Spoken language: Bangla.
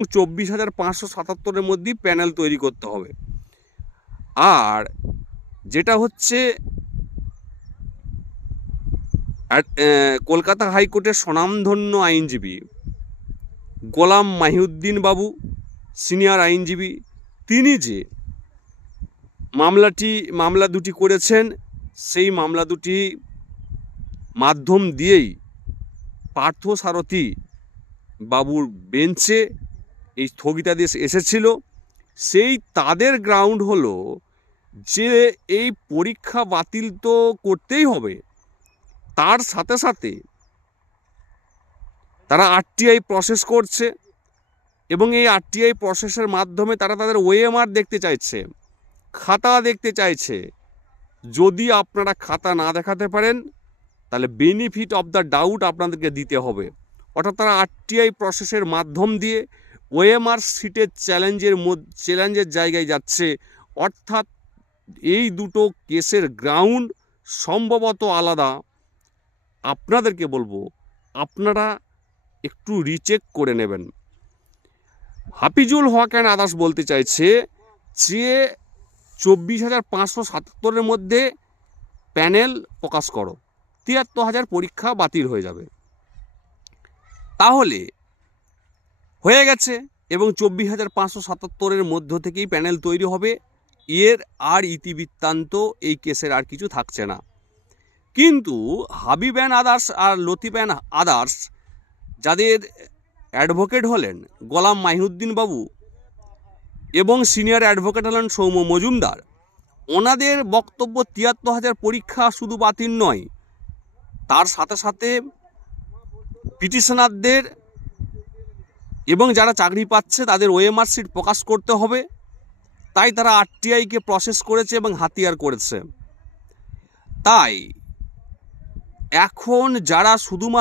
24,577-এর মধ্যেই প্যানেল তৈরি করতে হবে। আর যেটা হচ্ছে কলকাতা হাইকোর্টের স্বনামধন্য আইনজীবী গোলাম মাহিউদ্দিন বাবু, সিনিয়র আইনজীবী, তিনি যে মামলা দুটি করেছেন, সেই মামলা দুটি মাধ্যম দিয়েই পার্থসারথী বাবুর বেঞ্চে এই স্থগিতাদেশ এসেছিল। সেই তাদের গ্রাউন্ড হলো যে এই পরীক্ষা বাতিল তো করতেই হবে, তার সাথে সাথে তারা আরটিআই প্রসেস করছে এবং এই আরটিআই প্রসেসের মাধ্যমে তারা তাদের ওএমআর দেখতে চাইছে, খাতা দেখতে চাইছে। যদি আপনারা খাতা না দেখাতে পারেন তাহলে বেনিফিট অফ দ্য ডাউট আপনাদেরকে দিতে হবে। অর্থাৎ তারা আরটিআই প্রসেসের মাধ্যম দিয়ে ওএমআর সিটের চ্যালেঞ্জের জায়গায় যাচ্ছে। অর্থাৎ এই দুটো কেসের গ্রাউন্ড সম্ভবত আলাদা। আপনাদেরকে বলবো আপনারা একটু রিচেক করে নেবেন। হাফিজুল হক অ্যান্ড আদার্স বলতে চাইছে যে 24,577-এর মধ্যে প্যানেল প্রকাশ করো, 73,000 পরীক্ষা বাতিল হয়ে যাবে। তাহলে হয়ে গেছে এবং 24,577-এর মধ্য থেকেই প্যানেল তৈরি হবে। এর আর ইতিবৃত্তান্ত এই কেসের আর কিছু থাকছে না। কিন্তু হাবিব অ্যান্ড আদার্স আর লতিফ অ্যান্ড আদার্স যাদের অ্যাডভোকেট হলেন গোলাম মাহিউদ্দিন বাবু এবং সিনিয়র অ্যাডভোকেট হলেন সৌম্য মজুমদার, ওনাদের বক্তব্য 73,000 পরীক্ষা শুধু বাতিল নয়, তার সাথে সাথে পিটিশনারদের এবং যারা চাকরি পাচ্ছে তাদের ওএমআর সিট প্রকাশ করতে হবে। তাই তারা আরটিআইকে প্রসেস করেছে এবং হাতিয়ার করেছে। তাই এখন যারা শুধুমাত্র